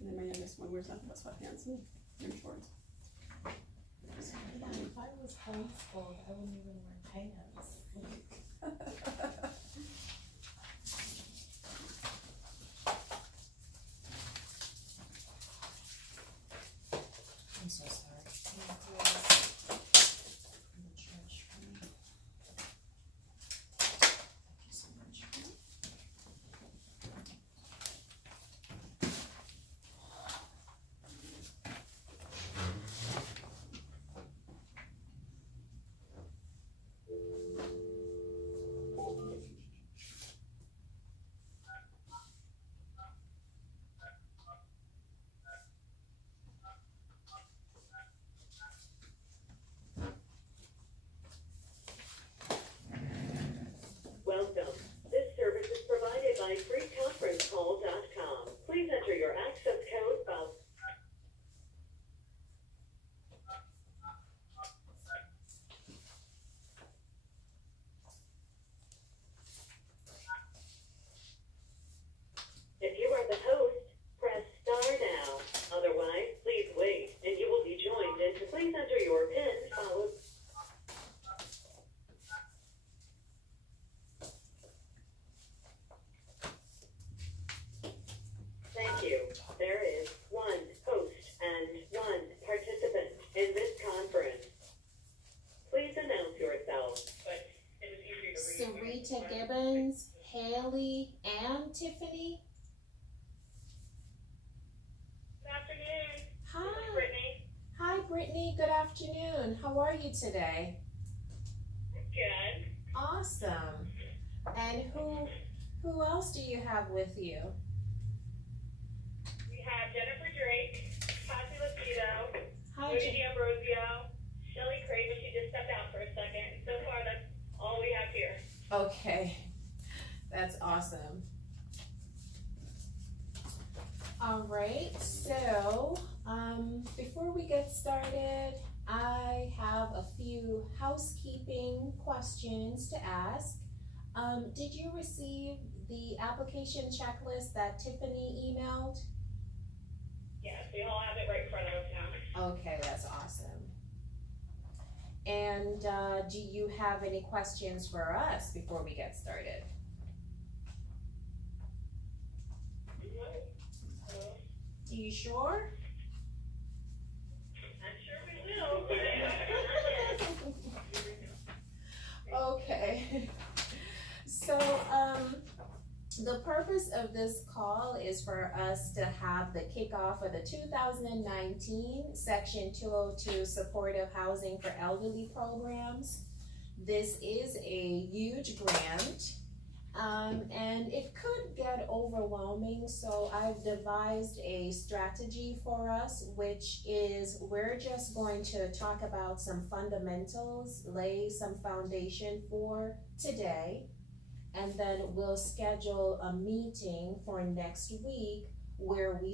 And then my youngest one wears nothing but sweatpants and gym shorts. If I was homeschooled, I wouldn't even wear pants. I'm so sorry. Can you please in the trash for me? Thank you so much. Welcome. This service is provided by freeconferencecall.com. Please enter your access code followed. If you are the host, press star now. Otherwise, please wait, and you will be joined into please enter your PIN followed. Thank you. There is one host and one participant in this conference. Please announce yourself. Sarita Gibbons, Haley, and Tiffany. Good afternoon. Hi. Brittany. Hi, Brittany. Good afternoon. How are you today? Good. Awesome. And who else do you have with you? We have Jennifer Drake, Cassie Lucido, Hi, Jody D'Ambrosio, Shelly Craven. She just stepped out for a second. So far, that's all we have here. Okay, that's awesome. All right, so before we get started, I have a few housekeeping questions to ask. Did you receive the application checklist that Tiffany emailed? Yes, we all have it right in front of us now. Okay, that's awesome. And do you have any questions for us before we get started? Are you sure? I'm sure we will. Okay. So, the purpose of this call is for us to have the kickoff of the 2019 Section 202 Supportive Housing for Elderly programs. This is a huge grant, and it could get overwhelming, so I've devised a strategy for us, which is we're just going to talk about some fundamentals, lay some foundation for today. And then we'll schedule a meeting for next week where we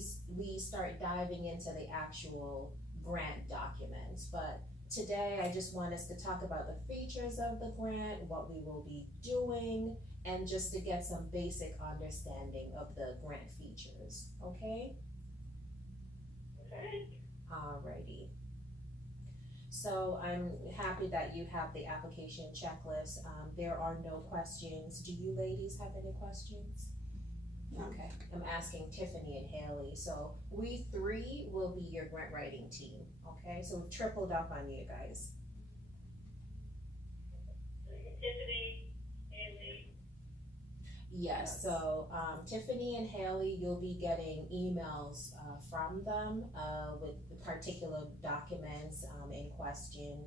start diving into the actual grant documents. But today I just want us to talk about the features of the grant, what we will be doing, and just to get some basic understanding of the grant features, okay? Okay. Alrighty. So I'm happy that you have the application checklist. There are no questions. Do you ladies have any questions? No. Okay, I'm asking Tiffany and Haley. So we three will be your grant writing team, okay? So we've tripled up on you guys. Tiffany, Haley. Yes, so Tiffany and Haley, you'll be getting emails from them with the particular documents in question,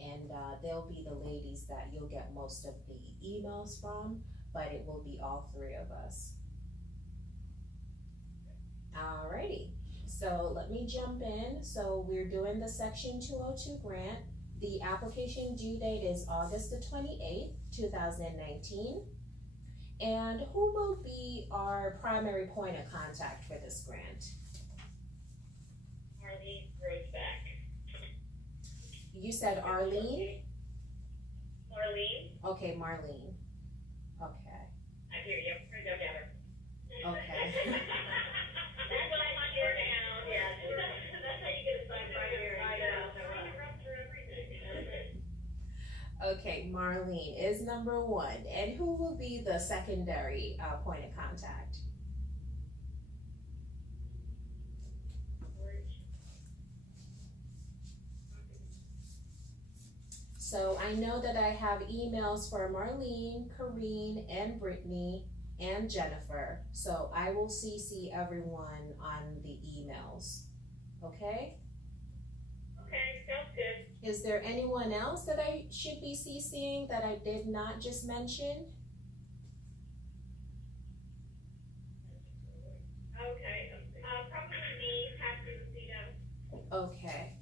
and they'll be the ladies that you'll get most of the emails from, but it will be all three of us. Alrighty, so let me jump in. So we're doing the Section 202 grant. The application due date is August the 28th, 2019. And who will be our primary point of contact for this grant? Marlene Roseback. You said Arlene? Marlene. Okay, Marlene. Okay. I hear you. Go get her. Okay. That's what I want your name. Marlene is number one, and who will be the secondary point of contact? So I know that I have emails for Marlene, Corrine, and Brittany, and Jennifer. So I will CC everyone on the emails, okay? Okay, sounds good. Is there anyone else that I should be CCing that I did not just mention? Okay, probably me, Pastor Lucido. Okay.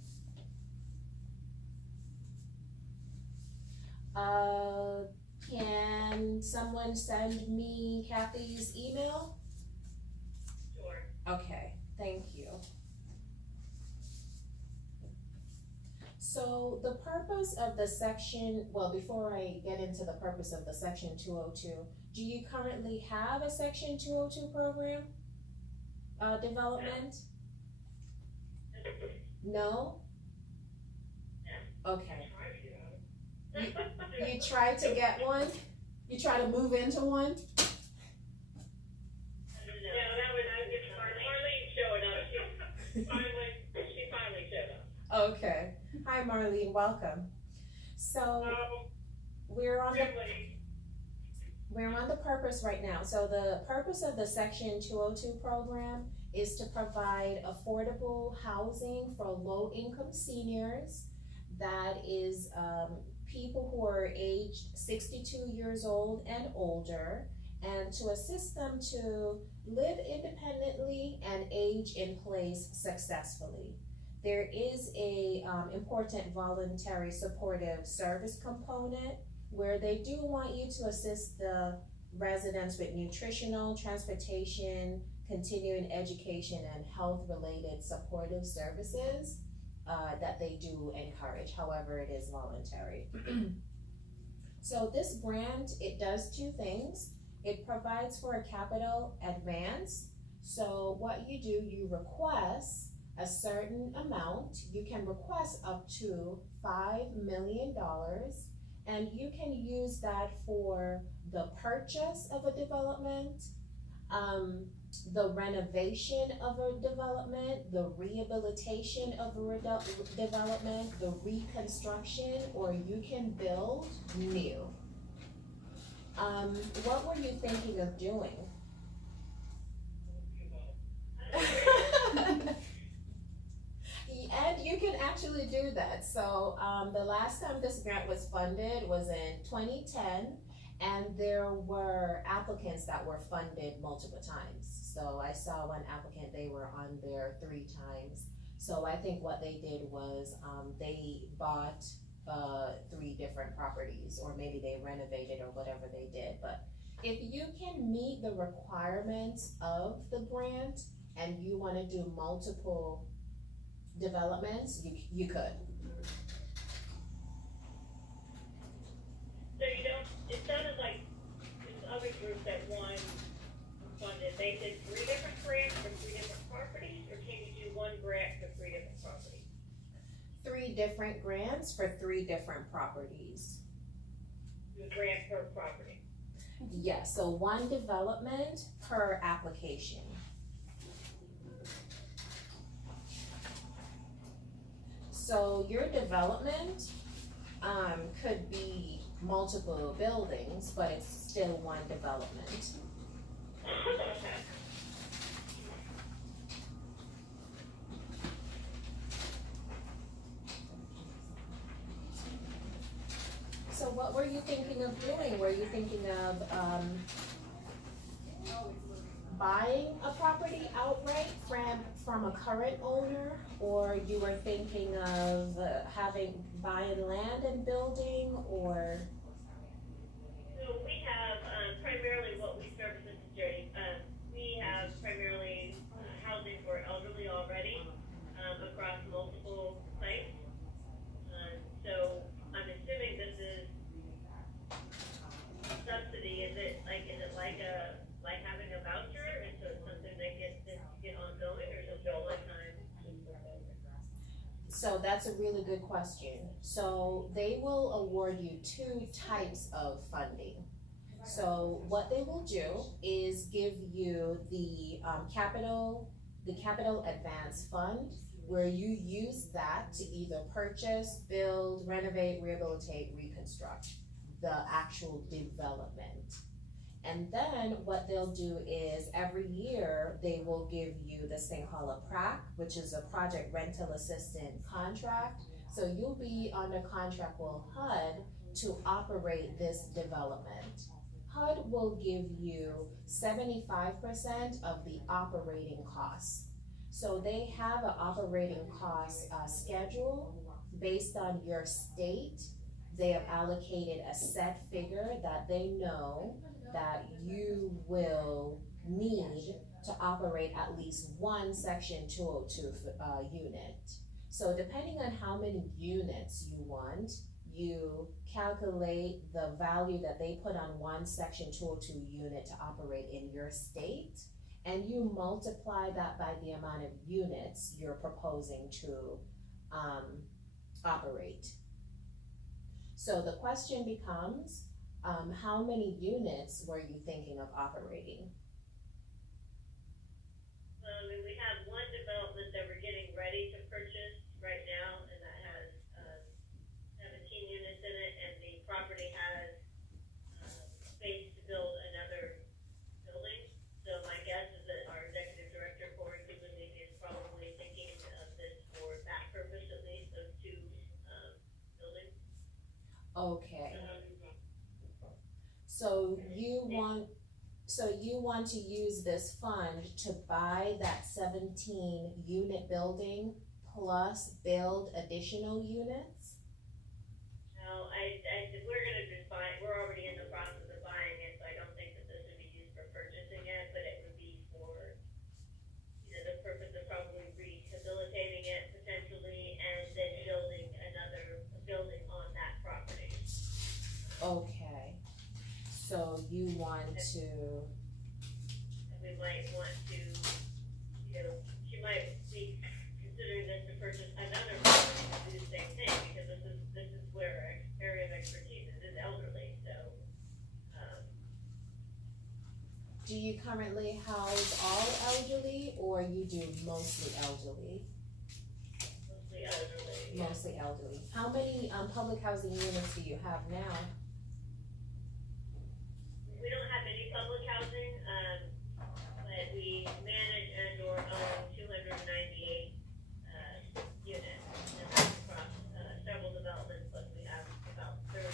Can someone send me Kathy's email? Sure. Okay, thank you. So the purpose of the section, well, before I get into the purpose of the section 202, do you currently have a section 202 program, development? No? Okay. You try to get one? You try to move into one? No, that was just Marlene showing up. She finally showed up. Okay. Hi, Marlene, welcome. So we're on the purpose right now. So the purpose of the Section 202 program is to provide affordable housing for low-income seniors. That is people who are aged 62 years old and older, and to assist them to live independently and age in place successfully. There is a important voluntary supportive service component where they do want you to assist the residents with nutritional, transportation, continuing education, and health-related supportive services that they do encourage. However, it is voluntary. So this grant, it does two things. It provides for a capital advance. So what you do, you request a certain amount. You can request up to $5 million, and you can use that for the purchase of a development, the renovation of a development, the rehabilitation of a development, the reconstruction, or you can build new. What were you thinking of doing? And you can actually do that. So the last time this grant was funded was in 2010, and there were applicants that were funded multiple times. So I saw one applicant, they were on there 3 times. So I think what they did was they bought 3 different properties, or maybe they renovated or whatever they did. But if you can meet the requirements of the grant and you want to do multiple developments, you could. So you don't, it sounded like this other group that won funded, they did 3 different grants for 3 different properties, or can you do 1 grant for 3 different properties? 3 different grants for 3 different properties. Do a grant per property. Yes, so 1 development per application. So your development could be multiple buildings, but it's still 1 development. So what were you thinking of doing? Were you thinking of buying a property outright from a current owner, or you were thinking of buying land and building, or? So we have primarily what we service in Jersey. We have primarily housing for elderly already across multiple sites. So I'm assuming this is subsidy. Is it like having a voucher, and so it's something that gets ongoing, or is it a one-time? So that's a really good question. So they will award you two types of funding. So what they will do is give you the capital advance fund, where you use that to either purchase, build, renovate, rehabilitate, reconstruct the actual development. And then what they'll do is every year they will give you this thing called a PRAC, which is a project rental assistant contract. So you'll be under contract with HUD to operate this development. HUD will give you 75% of the operating costs. So they have an operating cost schedule based on your state. They have allocated a set figure that they know that you will need to operate at least one Section 202 unit. So depending on how many units you want, you calculate the value that they put on one Section 202 unit to operate in your state, and you multiply that by the amount of units you're proposing to operate. So the question becomes, how many units were you thinking of operating? We have one development that we're getting ready to purchase right now, and that has 17 units in it, and the property has space to build another building. So my guess is that our executive director, Corey Kublin, is probably thinking of this for that purpose, at least, those two buildings. Okay. So you want to use this fund to buy that 17 unit building plus build additional units? No, we're gonna just buy, we're already in the process of buying it, so I don't think that this would be used for purchasing it, but it would be for, the purpose of probably rehabilitating it potentially, and then building another building on that property. Okay. So you want to, And we might want to, she might be considering this to purchase another property to do the same thing, because this is where our area of expertise is elderly, so, do you currently house all elderly, or you do mostly elderly? mostly elderly. Yeah. Mostly elderly. How many public housing units do you have now? We don't have any public housing, but we manage and or own 298, units, and that's across, several developments, but we have about 30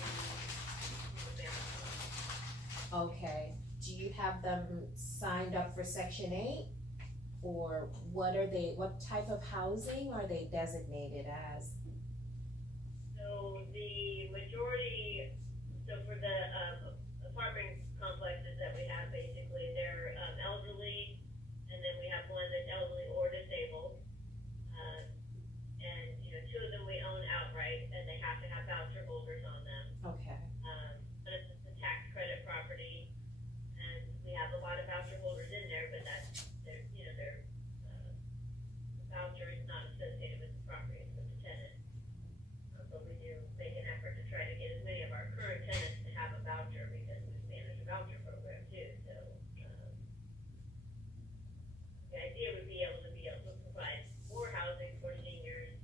single-family. Okay. Do you have them signed up for Section 8? Or what type of housing are they designated as? So the majority, for the, apartment complexes that we have, basically, they're, elderly, and then we have one that's elderly or disabled. And, two of them we own outright, and they have to have voucher holders on them. Okay. But it's a tax credit property, and we have a lot of voucher holders in there, but that's, their voucher is not associated with the property, it's with the tenant. But we do make an effort to try to get as many of our current tenants to have a voucher, because we manage a voucher program too, so, the idea would be able to provide more housing for seniors,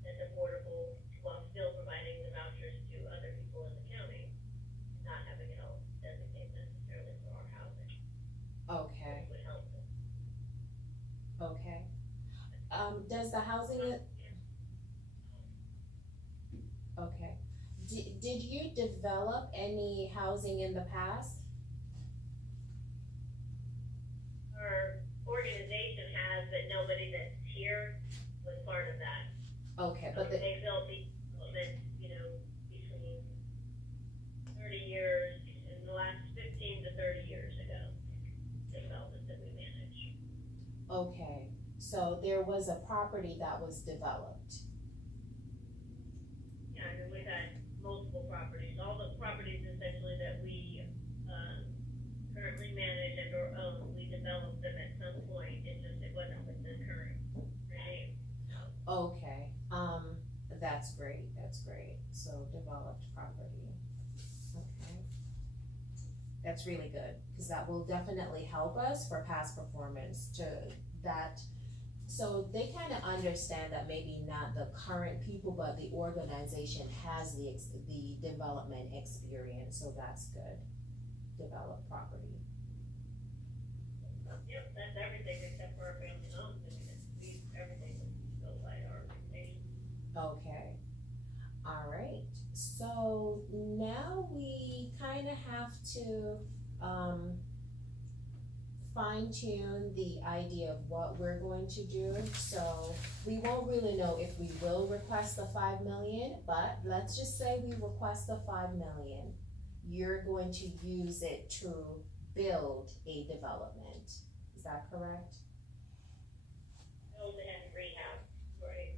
that's affordable, while still providing the vouchers to other people in the county, not having it all designated necessarily for our housing. Okay. Which would help them. Okay. Does the housing, okay. Did you develop any housing in the past? Our organization has, but nobody that's here was part of that. Okay, but They built the development, between 30 years, in the last 15 to 30 years ago, the developments that we manage. okay, so there was a property that was developed. Yeah, we've had multiple properties, all the properties essentially that we, currently manage and or own, we developed them at some point, it wasn't with the current regime. That's great, so developed property, okay. That's really good, cause that will definitely help us for past performance to that. So they kinda understand that maybe not the current people, but the organization has the development experience, so that's good. Developed property, Yep, that's everything except for our family homes, I mean, everything was built by our organization. okay. Alright, so now we kinda have to, fine tune the idea of what we're going to do. So we won't really know if we will request the 5 million, but let's just say we request the 5 million. You're going to use it to build a development, is that correct? Build and rehab, right?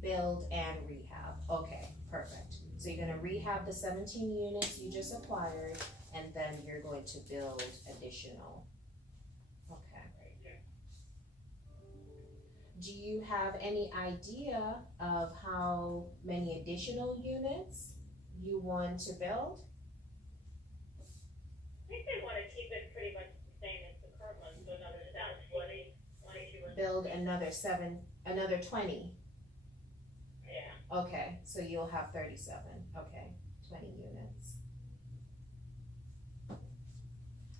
Build and rehab, okay, perfect. So you're gonna rehab the 17 units you just acquired, and then you're going to build additional. Okay. Do you have any idea of how many additional units you want to build? I think they wanna keep it pretty much the same as the current one, so another 22. Build another 20? Yeah. Okay, so you'll have 37, okay, 20 units.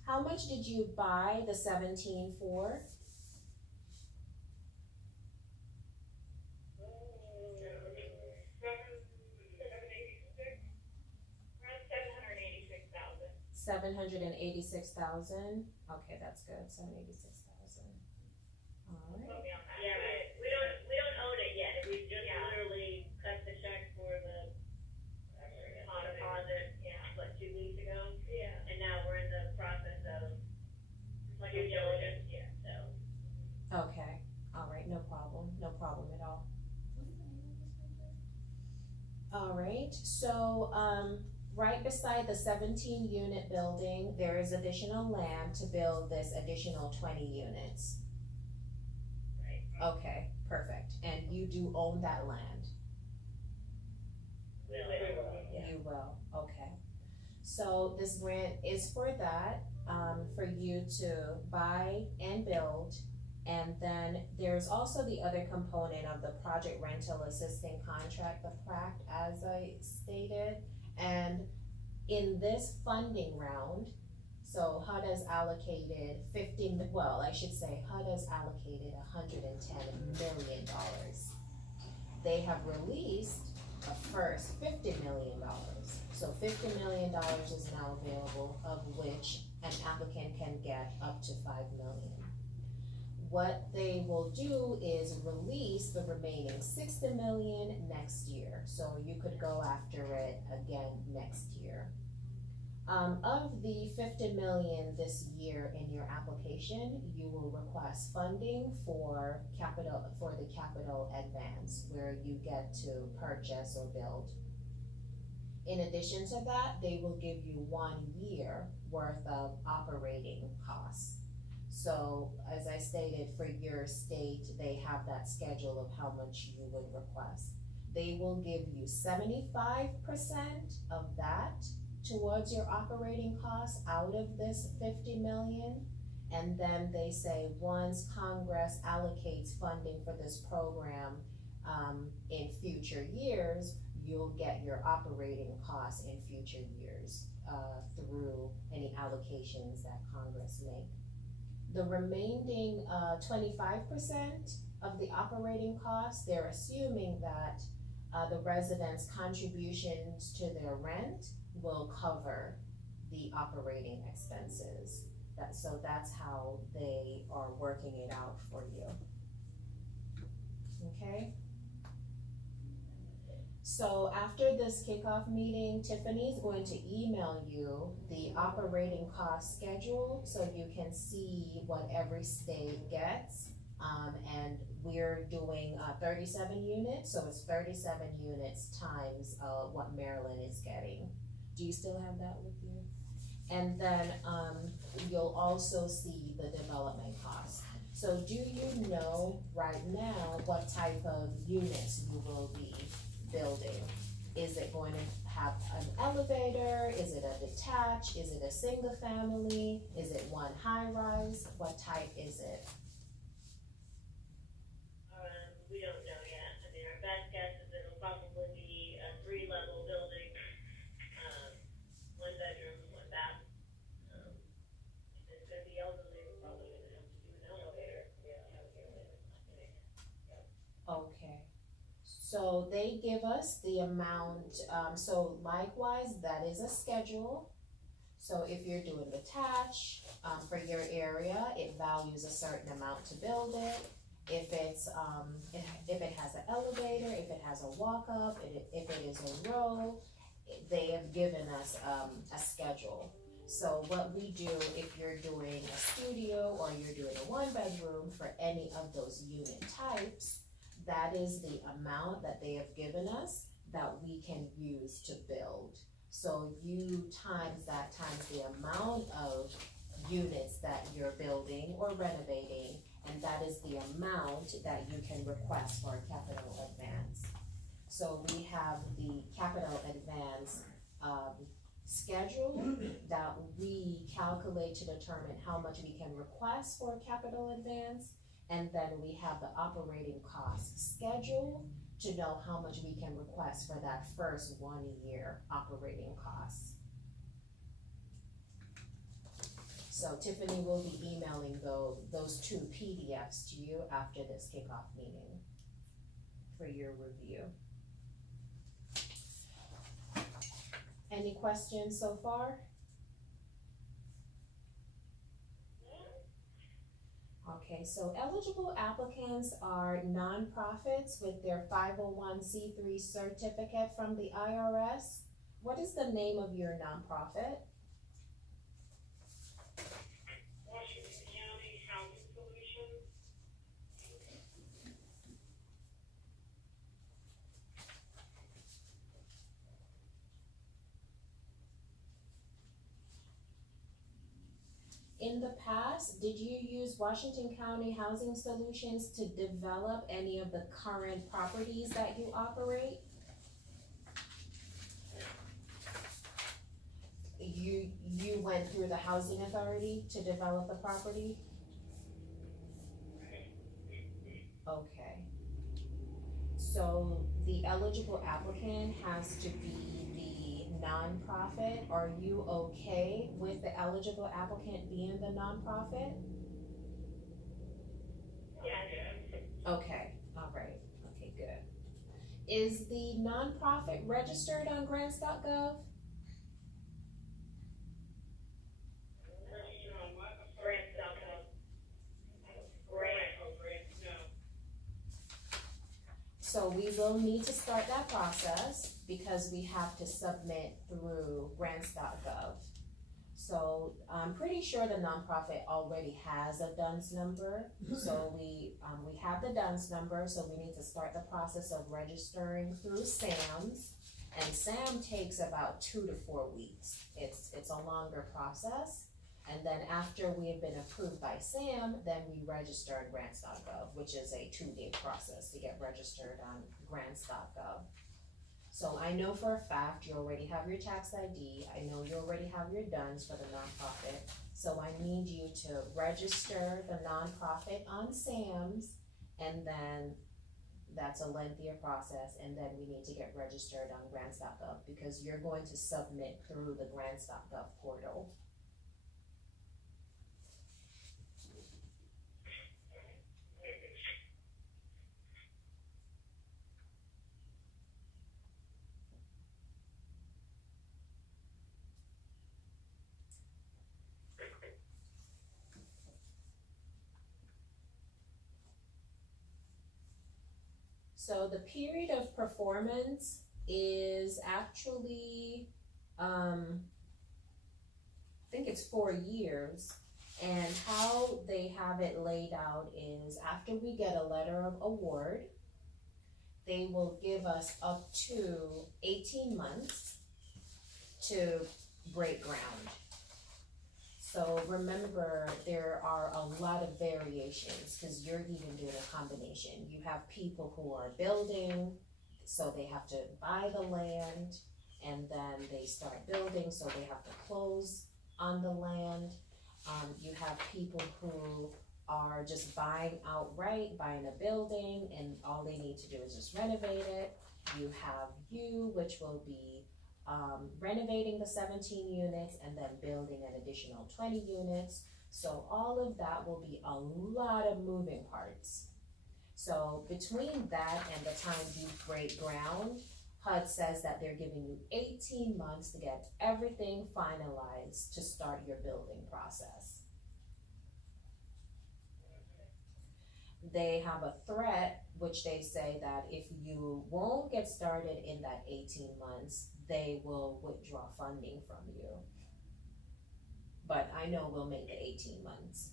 How much did you buy the 17 for? Around 786,000, okay, that's good, 786,000. Alright, Yeah, we don't own it yet, we just literally cut the check for the deposit, what, 2 weeks ago? Yeah. And now we're in the process of due diligence, so. okay, alright, no problem at all. Alright, so, right beside the 17 unit building, there is additional land to build this additional 20 units. Right. Okay, perfect, and you do own that land? We will, yeah. You will, okay. So this grant is for that, for you to buy and build. And then there's also the other component of the project rental assisting contract, the PRAC, as I stated. And in this funding round, so HUD has allocated HUD has allocated $110 million. They have released a first $50 million. So $50 million is now available, of which an applicant can get up to $5 million. What they will do is release the remaining $60 million next year, so you could go after it again next year. Of the $50 million this year in your application, you will request funding for the capital advance, where you get to purchase or build. In addition to that, they will give you 1 year worth of operating costs. So, as I stated, for your state, they have that schedule of how much you would request. They will give you 75% of that towards your operating costs out of this 50 million. And then they say, once Congress allocates funding for this program, in future years, you'll get your operating costs in future years, through any allocations that Congress make. The remaining 25% of the operating costs, they're assuming that the residents' contributions to their rent will cover the operating expenses. So that's how they are working it out for you. Okay? So after this kickoff meeting, Tiffany's going to email you the operating cost schedule so you can see what every state gets. And we're doing 37 units, so it's 37 units times what Maryland is getting. Do you still have that with you? And then you'll also see the development costs. So do you know right now what type of units you will be building? Is it going to have an elevator? Is it a detached? Is it a single family? Is it one high rise? What type is it? We don't know yet. I mean, our best guess is it'll probably be a 3-level building, 1 bedroom, 1 bath. If it's gonna be elderly, we're probably gonna have to do an elevator. Okay, so they give us the amount, so likewise, that is a schedule. So if you're doing detached, for your area, it values a certain amount to build it. If it's, if it has an elevator, if it has a walk-up, if it is a row, they have given us, a schedule. So what we do, if you're doing a studio or you're doing a 1-bedroom for any of those unit types, that is the amount that they have given us that we can use to build. So you times that times the amount of units that you're building or renovating, and that is the amount that you can request for a capital advance. So we have the capital advance, schedule that we calculate to determine how much we can request for a capital advance. And then we have the operating cost schedule to know how much we can request for that first 1 year operating costs. So Tiffany will be emailing those 2 PDFs to you after this kickoff meeting for your review. Any questions so far? Okay, so eligible applicants are nonprofits with their 501c3 certificate from the IRS. What is the name of your nonprofit? Washington County Housing Solutions. In the past, did you use Washington County Housing Solutions to develop any of the current properties that you operate? You went through the housing authority to develop the property? Okay. So the eligible applicant has to be the nonprofit. Are you okay with the eligible applicant being the nonprofit? Yes. Okay, alright, okay, good. Is the nonprofit registered on grants.gov? Registered on what? Grants.gov. Grants, no. So we will need to start that process because we have to submit through grants.gov. So I'm pretty sure the nonprofit already has a DUNS number. So we have the DUNS number, so we need to start the process of registering through SAMS. And SAM takes about 2 to 4 weeks. It's a longer process. And then after we have been approved by SAM, then we register on grants.gov, which is a 2-day process to get registered on grants.gov. So I know for a fact you already have your tax ID, I know you already have your DUNS for the nonprofit, so I need you to register the nonprofit on SAMS, and then that's a lengthier process, and then we need to get registered on grants.gov, because you're going to submit through the grants.gov portal. So the period of performance is actually, I think it's 4 years. And how they have it laid out is after we get a letter of award, they will give us up to 18 months to break ground. So remember, there are a lot of variations because you're even doing a combination. You have people who are building, So they have to buy the land and then they start building, so they have to close on the land. You have people who are just buying outright, buying a building, and all they need to do is just renovate it. You have which will be renovating the 17 units and then building an additional 20 units. So all of that will be a lot of moving parts. So between that and the time you break ground, HUD says that they're giving you 18 months to get everything finalized to start your building process. They have a threat, which they say that if you won't get started in that 18 months, they will withdraw funding from you. But I know we'll make the 18 months.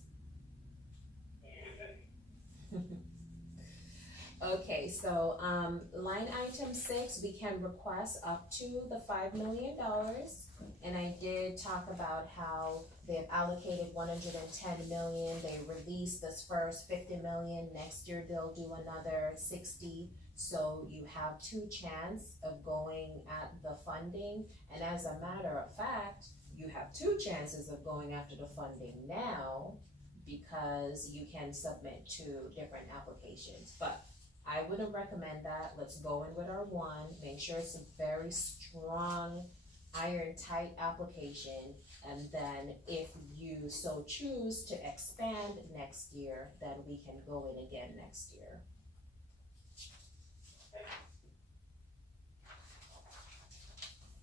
Okay, so line item 6, we can request up to the $5 million. And I did talk about how they've allocated 110 million. They released this first 50 million. Next year they'll do another 60. So you have 2 chances of going at the funding. And as a matter of fact, you have 2 chances of going after the funding now, because you can submit 2 different applications. But I wouldn't recommend that. Let's go in with our 1. Make sure it's a very strong, iron tight application. And then if you so choose to expand next year, then we can go in again next year.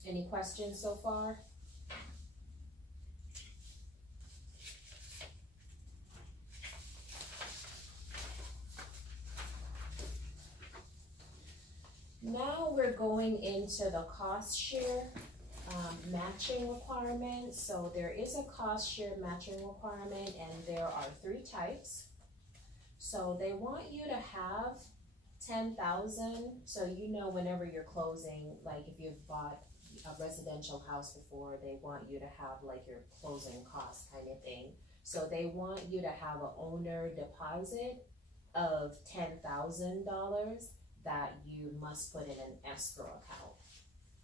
Any questions so far? Now we're going into the cost share matching requirement. So there is a cost share matching requirement, and there are 3 types. So they want you to have 10,000. So you know, whenever you're closing, like if you've bought a residential house before, they want you to have like your closing costs kind of thing. So they want you to have an owner deposit of $10,000 that you must put in an escrow account.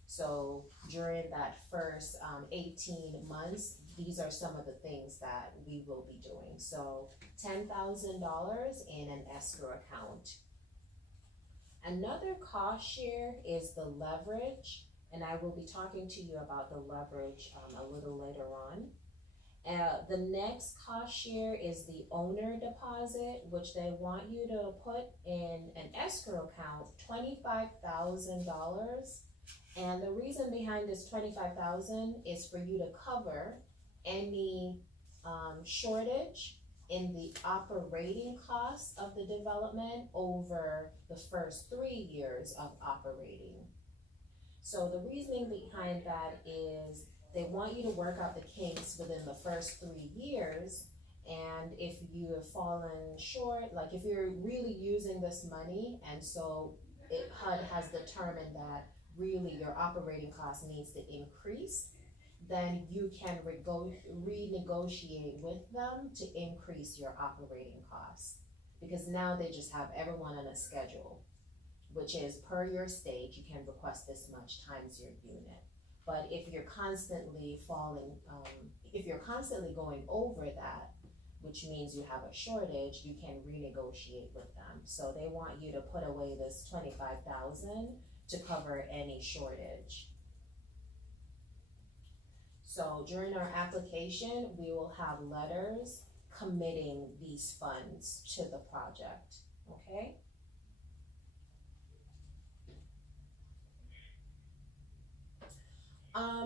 So during that first 18 months, these are some of the things that we will be doing. So $10,000 in an escrow account. Another cost share is the leverage, and I will be talking to you about the leverage a little later on. The next cost share is the owner deposit, which they want you to put in an escrow account, $25,000. And the reason behind this $25,000 is for you to cover any shortage in the operating costs of the development over the first 3 years of operating. So the reasoning behind that is they want you to work out the kinks within the first 3 years, and if you have fallen short, like if you're really using this money, and so HUD has determined that really your operating cost needs to increase, then you can renegotiate with them to increase your operating costs. Because now they just have everyone on a schedule, which is per your stage, you can request this much times your unit. But if you're constantly if you're constantly going over that, which means you have a shortage, you can renegotiate with them. So they want you to put away this $25,000 to cover any shortage. So during our application, we will have letters committing these funds to the project, okay?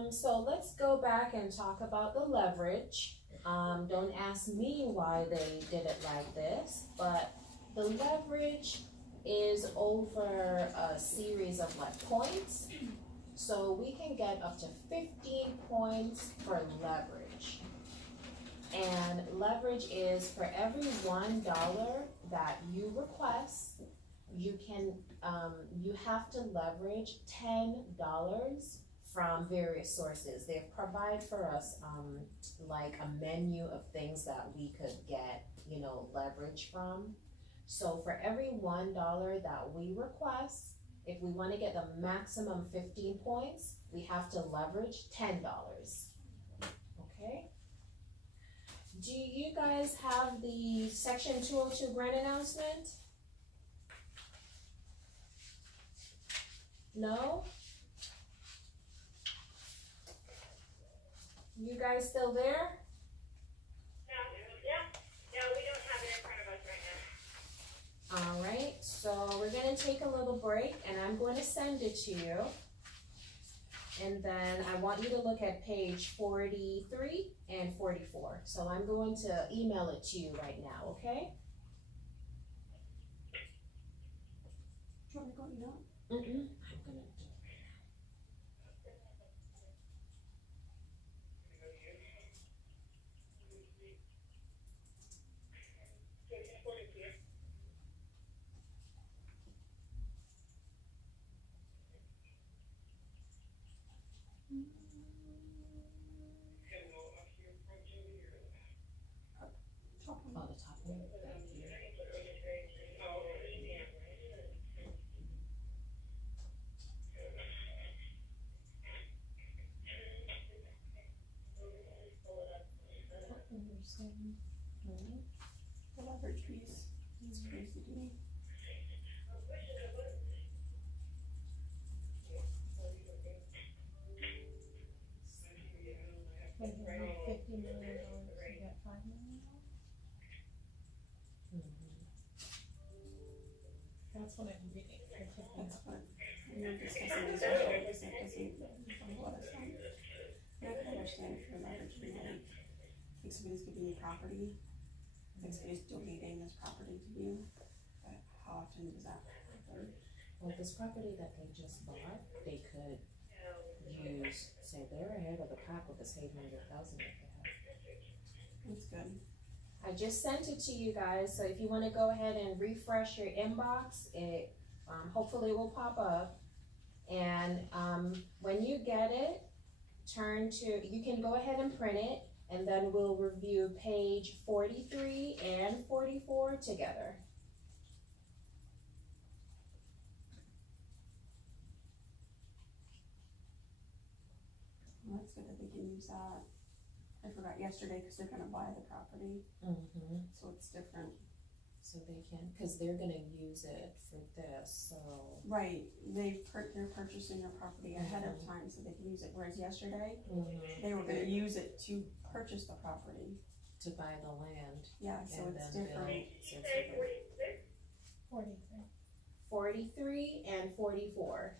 So let's go back and talk about the leverage. Don't ask me why they did it like this, but the leverage is over a series of like points. So we can get up to 15 points for leverage. And leverage is for every $1 that you request, you can, you have to leverage $10 from various sources. They provide for us like a menu of things that we could get, you know, leverage from. So for every $1 that we request, If we wanna get the maximum 15 points, we have to leverage $10, okay? Do you guys have the section 202 grant announcement? No? You guys still there? No, we don't have it in front of us right now. Alright, so we're gonna take a little break and I'm going to send it to you. And then I want you to look at page 43 and 44. So I'm going to email it to you right now, okay? Do you want me to go email? I'm gonna do it. Top one. Oh, the top one, thank you. The leverage piece is crazy to me. $50 million, you got $5 million? That's what I'm reading. That's what we were discussing this earlier, because that doesn't make a lot of sense. And I can understand if your leverage being like somebody's giving you property, like somebody's donating this property to you, but how often does that happen? Well, this property that they just bought, they could use, so they're ahead of the pack with this $800,000 that they have. That's good. I just sent it to you guys, so if you wanna go ahead and refresh your inbox, it, hopefully will pop up. And, when you get it, you can go ahead and print it, and then we'll review page 43 and 44 together. Well, that's good that they can use that. I forgot yesterday, cause they're gonna buy the property, Mm-hmm. so it's different. So they can, cause they're gonna use it for this, so. Right, they're purchasing their property ahead of time, so they can use it, whereas yesterday, they were gonna use it to purchase the property. To buy the land. Yeah, so And it's then different. Did you say 46? 43. 43 and 44.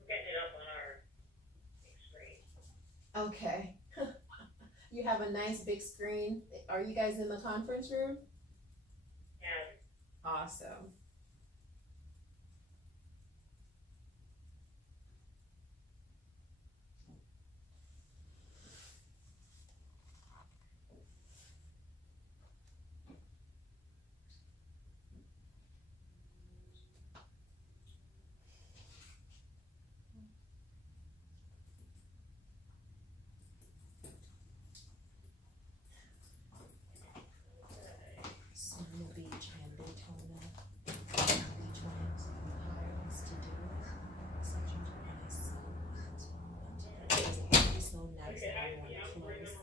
We're getting it up on our big screen. Okay. You have a nice big screen. Are you guys in the conference room? Yes. Awesome. Smyrna Beach and Daytona. Each one has hire us to do section 2 is so it's so nice that I want to close.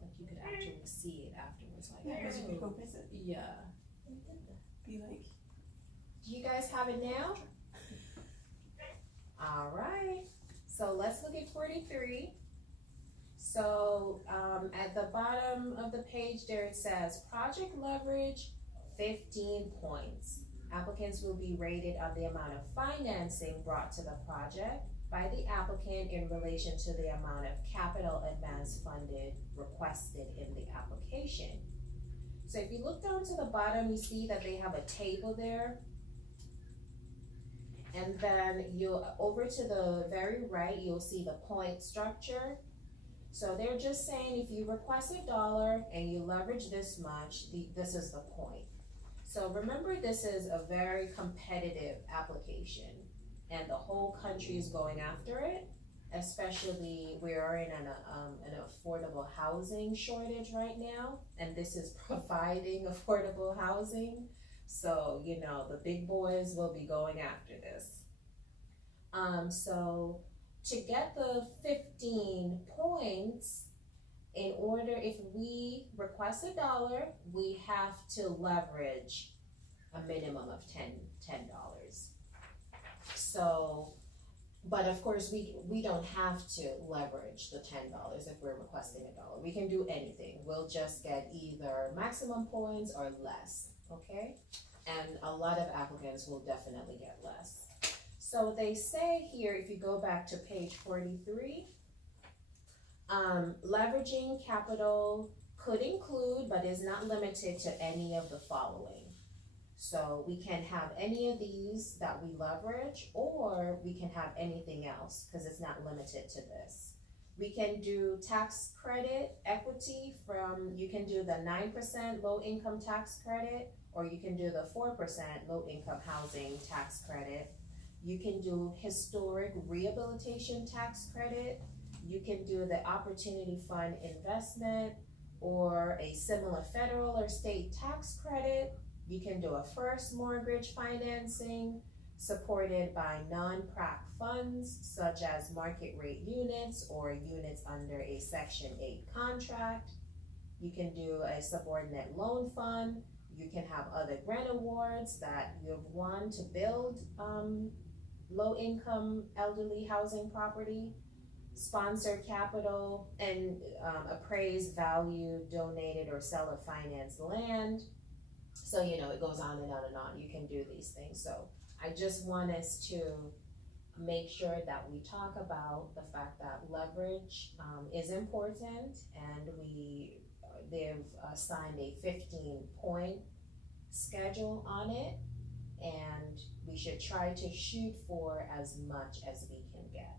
Like you could actually see it afterwards, like, Yeah, cause you could oh, go visit, yeah. be like, Do you guys have it now? Alright, so let's look at 43. So, at the bottom of the page there it says, project leverage, 15 points. Applicants will be rated on the amount of financing brought to the project by the applicant in relation to the amount of capital advance funded requested in the application. So if you look down to the bottom, you see that they have a table there. And then over to the very right, you'll see the point structure. So they're just saying if you request $1 and you leverage this much, this is the point. So remember, this is a very competitive application, and the whole country is going after it. Especially, we are in an affordable housing shortage right now, and this is providing affordable housing. So, you know, the big boys will be going after this. So to get the 15 points, in order, if we request $1, we have to leverage a minimum of $10. So, but of course, we don't have to leverage the $10 if we're requesting $1. We can do anything. We'll just get either maximum points or less, okay? And a lot of applicants will definitely get less. So they say here, if you go back to page 43, leveraging capital could include, but is not limited to, any of the following. So we can have any of these that we leverage, or we can have anything else, because it's not limited to this. We can do tax credit equity from, you can do the 9% low income tax credit, or you can do the 4% low income housing tax credit. You can do historic rehabilitation tax credit. You can do the opportunity fund investment, or a similar federal or state tax credit. You can do a first mortgage financing supported by non-prac funds such as market rate units or units under a Section 8 contract. You can do a subordinate loan fund. You can have other grant awards that you've won to build low-income elderly housing property, sponsored capital, and appraised value, donated or seller financed land. So, you know, it goes on and on and on. You can do these things. So I just want us to make sure that we talk about the fact that leverage is important, and they've assigned a 15-point schedule on it, and we should try to shoot for as much as we can get.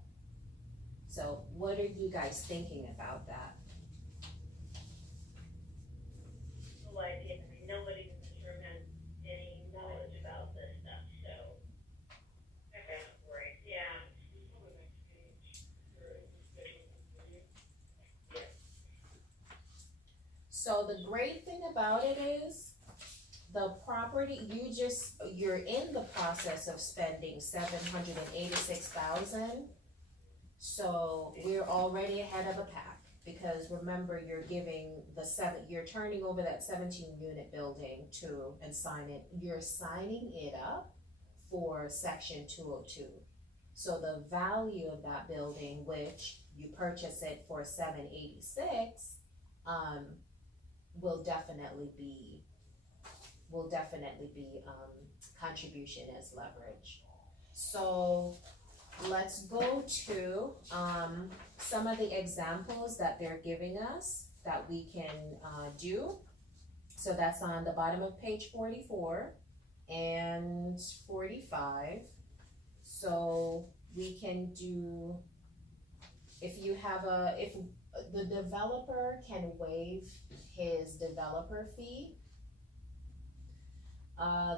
So what are you guys thinking about that? No idea. I mean, nobody in this room has any knowledge about this stuff, so. Okay, great, yeah. So the great thing about it is, the property, you're in the process of spending $786,000. So we're already ahead of the pack, because remember, you're turning over that 17-unit building you're signing it up for Section 202. So the value of that building, which you purchase it for $786, will definitely be contribution as leverage. So let's go to some of the examples that they're giving us that we can do. So that's on the bottom of page 44 and 45. So we can do, if the developer can waive his developer fee,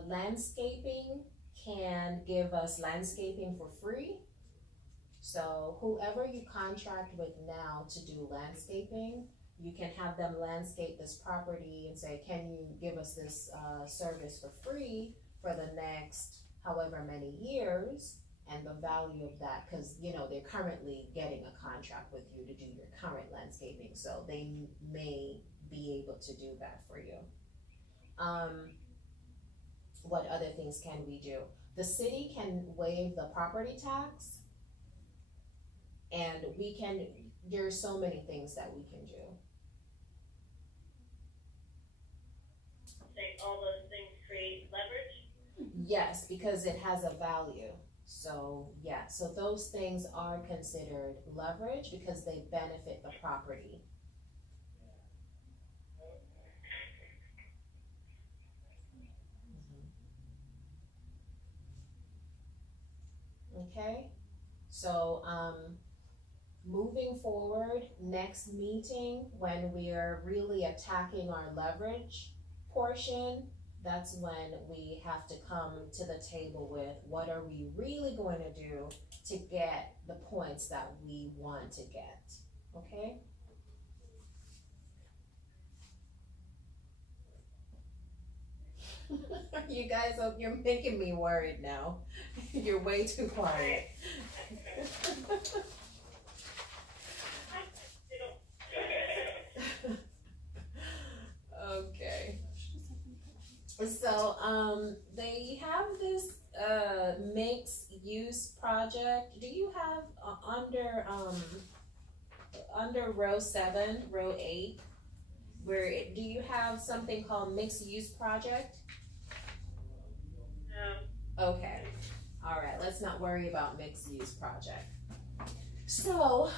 landscaping can give us landscaping for free. So whoever you contract with now to do landscaping, you can have them landscape this property and say, can you give us this service for free for the next however many years, and the value of that, because you know they're currently getting a contract with you to do your current landscaping, so they may be able to do that for you. What other things can we do? The city can waive the property tax, and there's so many things that we can do. Say all those things create leverage? Yes, because it has a value. So yeah, so those things are considered leverage because they benefit the property. Okay, so moving forward, next meeting, when we are really attacking our leverage portion, that's when we have to come to the table with what are we really going to do to get the points that we want to get, okay? You guys, you're making me worried now. You're way too quiet. Okay. So, they have this, mixed use project. Do you have, under row 7, row 8, do you have something called mixed use project? No. Okay, alright, let's not worry about mixed use project. So,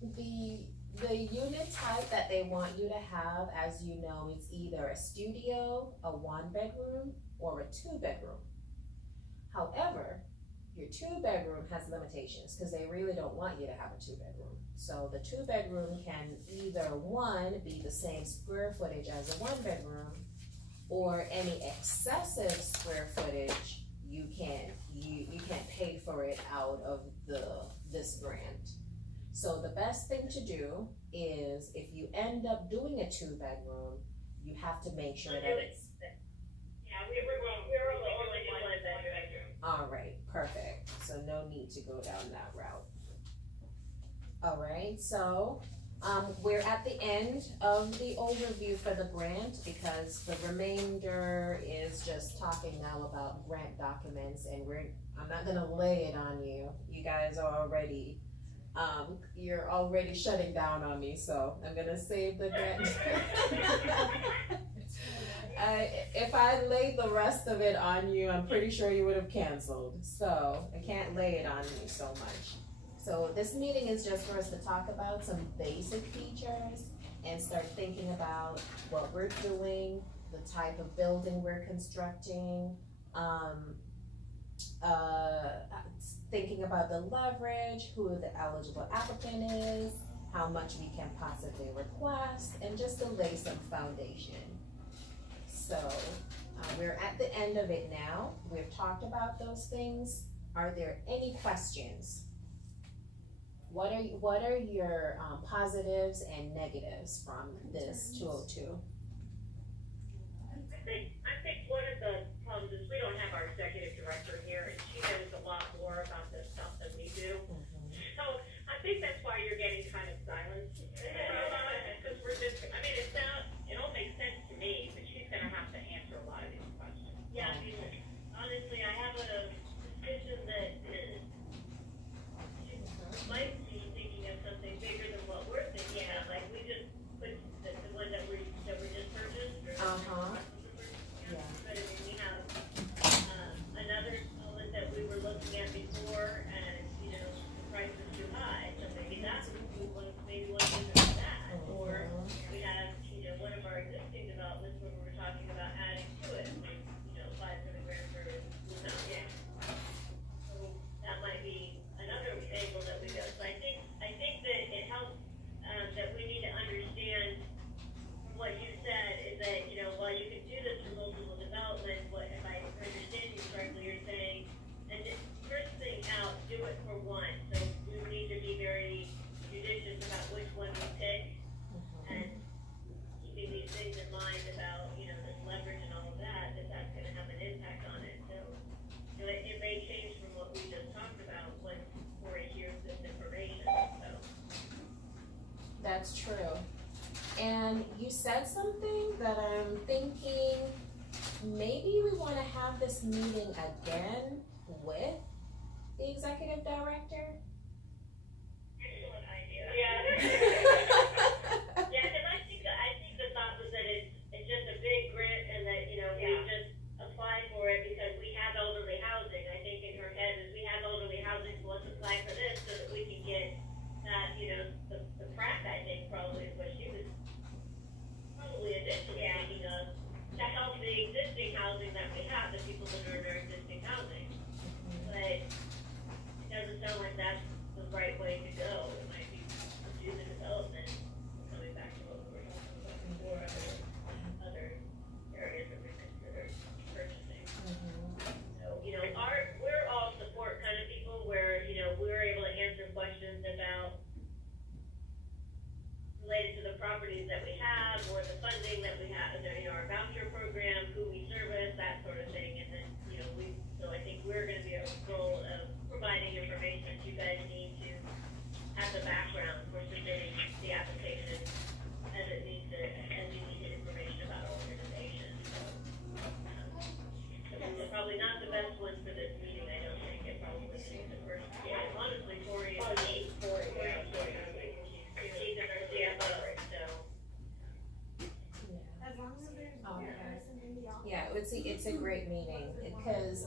the unit type that they want you to have, as you know, is either a studio, a 1-bedroom, or a 2-bedroom. However, your 2-bedroom has limitations, cause they really don't want you to have a 2-bedroom. So the 2-bedroom can either, 1, be the same square footage as a 1-bedroom, or any excessive square footage, you can't pay for it out of this grant. So the best thing to do is, if you end up doing a 2-bedroom, you have to make sure that it's. Yeah, we were only doing 1 bedroom. Alright, perfect, so no need to go down that route. Alright, so, we're at the end of the overview for the grant, because the remainder is just talking now about grant documents, and I'm not gonna lay it on you, you guys are already, you're already shutting down on me, so I'm gonna save the grant. If I laid the rest of it on you, I'm pretty sure you would have canceled, so I can't lay it on you so much. So this meeting is just for us to talk about some basic features and start thinking about what we're doing, the type of building we're constructing, thinking about the leverage, who the eligible applicant is, how much we can possibly request, and just to lay some foundation. So, we're at the end of it now. We've talked about those things. Are there any questions? What are your positives and negatives from this 202? I think one of the problems is we don't have our executive director here, and she knows a lot more about this stuff than we do. So I think that's why you're getting kind of silent. Because we're just, I mean, it all makes sense to me, but she's gonna have to answer a lot of these questions. Yeah, I mean, honestly, I have a suspicion that she might be thinking of something bigger than what we're thinking of, like we just put the one that we just purchased, or. Yeah. But I mean, we have, another solid that we were looking at before, and, you know, the price was too high, so maybe that would be maybe one of that, or we have, you know, one of our existing developments where we were talking about adding to it, like, you know, $500,000 for, yeah. So that might be another angle that we go, so I think that it helps, that we need to understand from what you said, is that, you know, while you can do this for multiple developments, what, if I understand you correctly, you're saying, and just first thing out, do it for one, so we need to be very judicious about which one we pick, and keeping these things in mind about, you know, this leverage and all of that, that's gonna have an impact on it, so, you know, it may change from what we just talked about when Cory hears this information, so. That's true. And you said something that I'm thinking, maybe we wanna have this meeting again with the executive director? Excellent idea. Yeah. Yeah, cause I think the thought was that it's just a big grant and that, you know, we just apply for it because we have elderly housing. I think in her head is we have elderly housing, so let's apply for this so that we can get that, you know, the crack, I think, probably is what she was probably initially thinking of, to help the existing housing that we have, the people that are in our existing housing. But it doesn't sound like that's the right way to go. It might be to do the development properties that we have, or the funding that we have, you know, our voucher program, who we service, that sort of thing, and then, you know, so I think we're gonna be a role of providing information that you guys need to have the background for submitting the application as it needs to, as you need information about our organization, so. It's probably not the best one for this meeting, I don't think, it probably is the first, yeah, honestly, Cory is the she's our CFO, so. As long as there's one one Okay. person in the office. Yeah, it's a great meeting, because,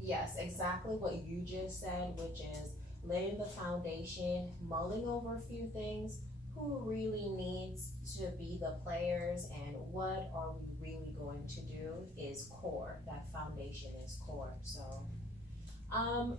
yes, exactly what you just said, which is laying the foundation, mulling over a few things, who really needs to be the players, and what are we really going to do is core, that foundation is core, so.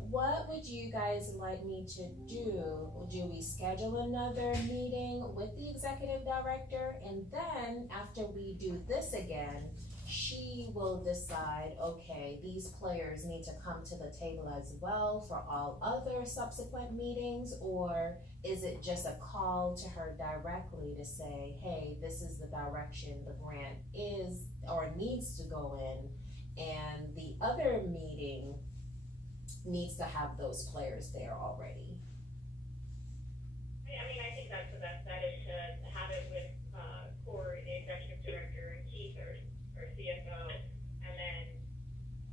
What would you guys like me to do? Do we schedule another meeting with the executive director, and then after we do this again, she will decide, okay, these players need to come to the table as well for all other subsequent meetings, or is it just a call to her directly to say, hey, this is the direction the grant is or needs to go in, and the other meeting needs to have those players there already? I mean, I think that's the best bet, is to have it with, Cory, the executive director, and Keith, our CFO, and then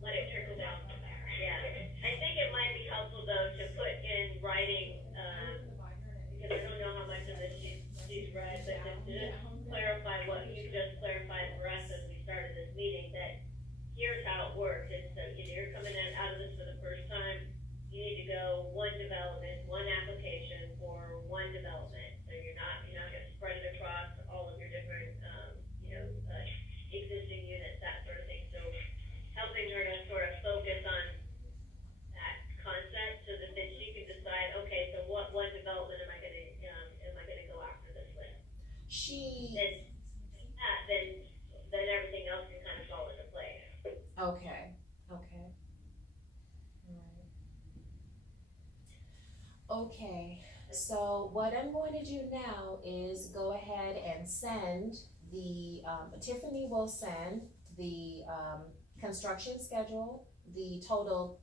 let it trickle down from there. Yeah, I think it might be helpful though to put in writing, because I don't know how much of this she's read, but to just clarify what you just clarified for us as we started this meeting, that here's how it works, it's, you know, you're coming out of this for the first time, you need to go one development, one application for one development, so you're not gonna spread it across all of your different, existing units, that sort of thing, so helping her to sort of focus on that concept, so that then she can decide, okay, so what development am I gonna go after this with? Then everything else can kind of fall into place. Okay. Alright. Okay, so what I'm going to do now is go ahead and send the, Tiffany will send the, construction schedule, the total,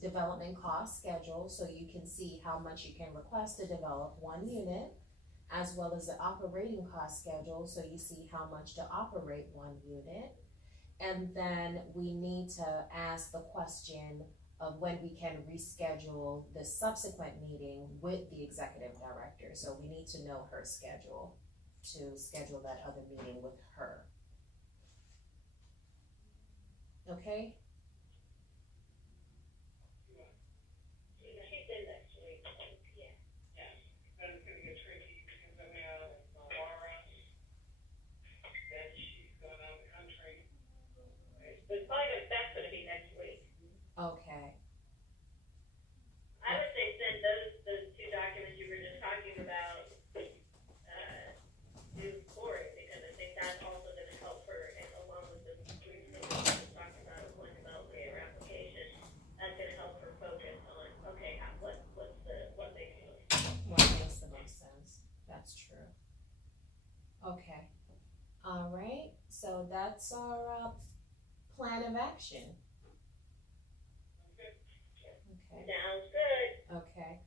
development cost schedule, so you can see how much you can request to develop one unit, as well as the operating cost schedule, so you see how much to operate one unit. And then we need to ask the question of when we can reschedule the subsequent meeting with the executive director. So we need to know her schedule to schedule that other meeting with her. Okay? She's in next week, yeah. Then it's gonna get tricky, because then we have Laura, then she's going out of the country. But probably that's gonna be next week. Okay. I would say send those two documents you were just talking about, to Cory, because I think that's also gonna help her, and along with the brief thing we were talking about, one development or application, that's gonna help her focus on, okay, what makes the most sense. What makes the most sense, that's true. Okay, alright, so that's our, plan of action. Okay, Sounds good. okay.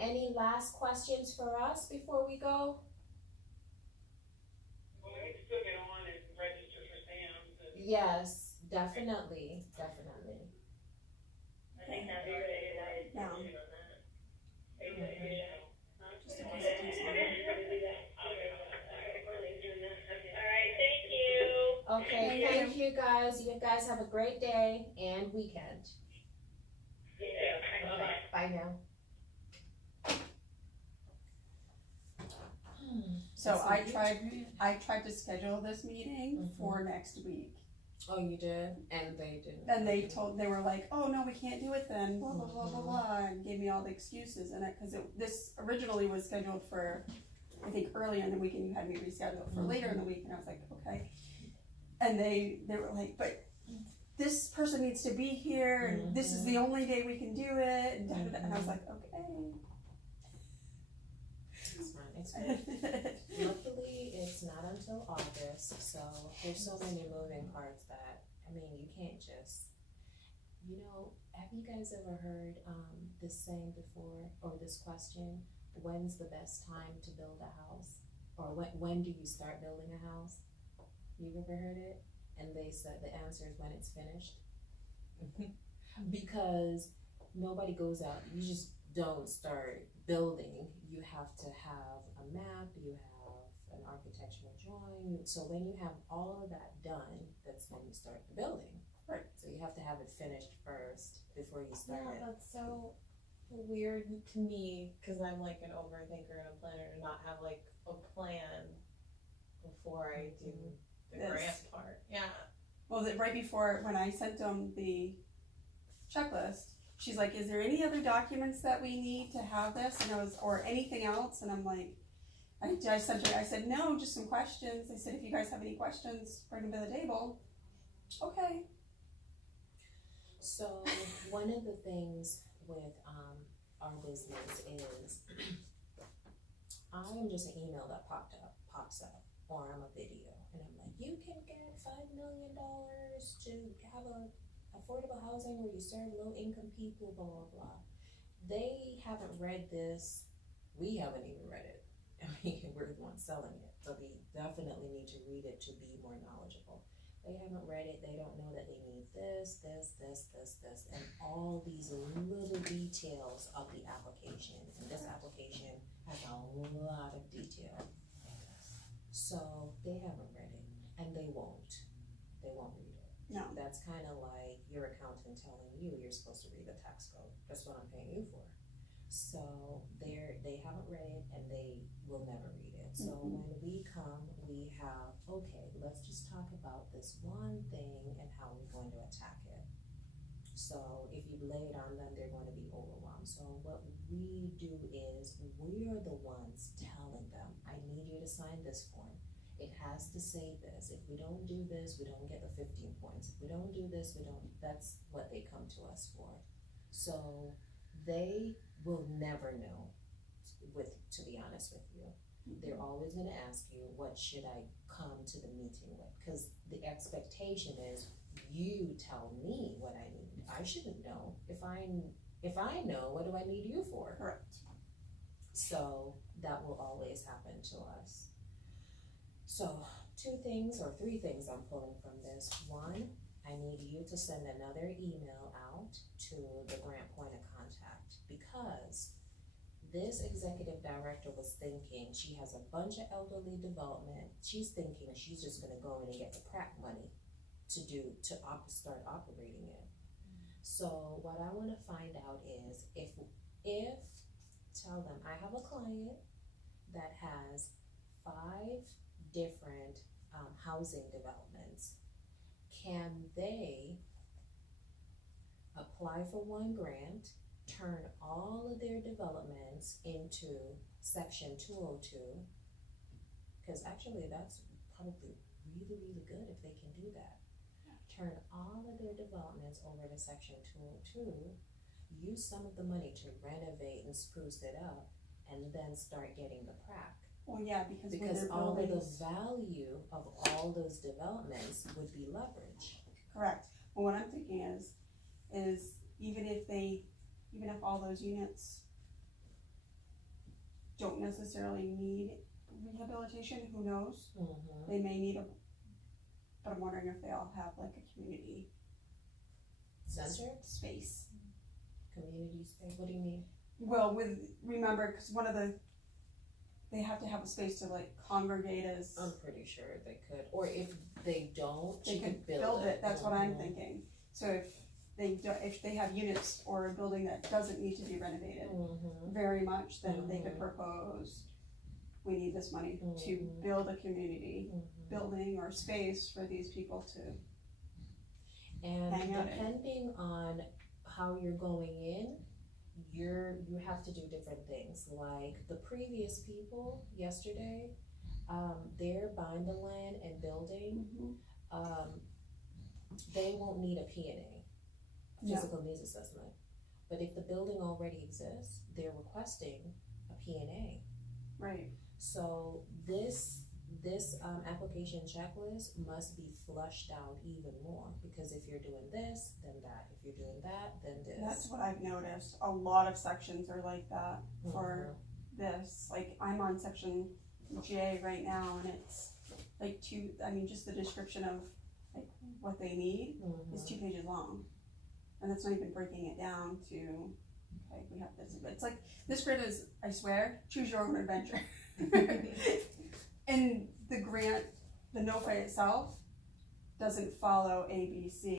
Any last questions for us before we go? Well, we can still get on and register for SAMs and. Yes, definitely. I think that'd be a good idea. Yeah. On that. Just in case it takes Alright, thank you. Okay, thank you guys. You guys have a great day and weekend. Yeah. Okay, bye now. So I tried to schedule this meeting for next week. Oh, you did? And they didn't? And they were like, oh no, we can't do it then, blah, blah, blah, blah, blah, and gave me all the excuses, and this originally was scheduled for, I think, earlier in the week, and you had me reschedule it for later in the week, and I was like, okay. And they were like, but this person needs to be here, and this is the only day we can do it, and I was like, okay. It's fine. Look there's so many moving parts that, I mean, you can't just, have you guys ever heard, this saying before, or this question, when's the best time to build a house? Or when do you start building a house? You've ever heard it? And they said the answer is when it's finished. Because nobody goes out, you just don't start building, you have to have a map, you have an architectural drawing, so when you have all of that done, that's when you start the building. Right. So you have to have it finished first before you start Yeah, it. that's so weird to me, cause I'm like an overthinker and a planner, to not have like a plan before I do the Yes. grant part, yeah. Well, right before, when I sent them the checklist, she's like, is there any other documents that we need to have this? And I was, or anything else? And I'm like, I said, no, just some questions. I said, if you guys have any questions, bring them to the table. Okay. So one of the things with our business is I'm just an email that pops up, or I'm a video, and I'm like, you can get $5 million to have a affordable housing where you serve low income people, blah blah blah. They haven't read this. We haven't even read it. I mean, we're the ones selling it, so they definitely need to read it to be more knowledgeable. They haven't read it, they don't know that they need this, and all these little details of the application. And this application has a lot of detail. So they haven't read it, and they won't read it. No. That's kinda like your accountant telling you you're supposed to read the tax code, that's what I'm paying you for. So they haven't read it and they will never read it. So when we come, we have, okay, let's just talk about this one thing and how we're going to attack it. So if you lay it on them, they're going to be overwhelmed. So what we do is, we're the ones telling them, I need you to sign this form. It has to say this. If we don't do this, we don't get the 15 points. If we don't do this, that's what they come to us for. So they will never know, to be honest with you. They're always gonna ask you, what should I come to the meeting with? Cause the expectation is, you tell me what I need. I shouldn't know. If I know, what do I need you for? Correct. So that will always happen to us. So 2 things or 3 things I'm pulling from this. 1, I need you to send another email out to the grant point of contact, because this executive director was thinking she has a bunch of elderly development. She's thinking she's just gonna go in and get the PrAC money to start operating it. So what I wanna find out is if tell them I have a client that has 5 different housing developments. Can they apply for one grant, turn all of their developments into section 202? Because actually that's probably really, really good if they can do that. Turn all of their developments over to section 202, use some of the money to renovate and spruce it up, and then start getting the PrAC. Well, yeah, because when Because they're all of the building, value of all those developments would be leverage. correct. Well, what I'm thinking is even if all those units don't necessarily need rehabilitation, who knows? Mm-hmm. They may need but I'm wondering if they all have like a community Center, space. community space, what do you mean? Well, remember, cause they have to have a space to like congregate as, I'm pretty sure they could, or if they don't, they you could could build it. that's what I'm Mhm. thinking. So if they have units or a building that doesn't need to be renovated Mhm. very much, then they could Mhm. propose, we need this money to Mhm. build a community Mhm. building or space for these people to, And hang out in. depending on how you're going in, you have to do different things. Like the previous people yesterday, they're buying the land and building, they won't need a P&A, No. physical needs assessment. But if the building already exists, they're requesting a P&A. right, So this this, application checklist must be flushed out even more, because if you're doing this, then that, if you're doing that, then this. That's what I've noticed. A lot of sections are like that for this. Like, I'm on section J right now, and it's like just the description of like what they need is 2 pages long. And that's not even breaking it down to, okay, we have this. It's like, this grid is, I swear, choose your own adventure. And the grant, the NOFA itself doesn't follow A, B, C.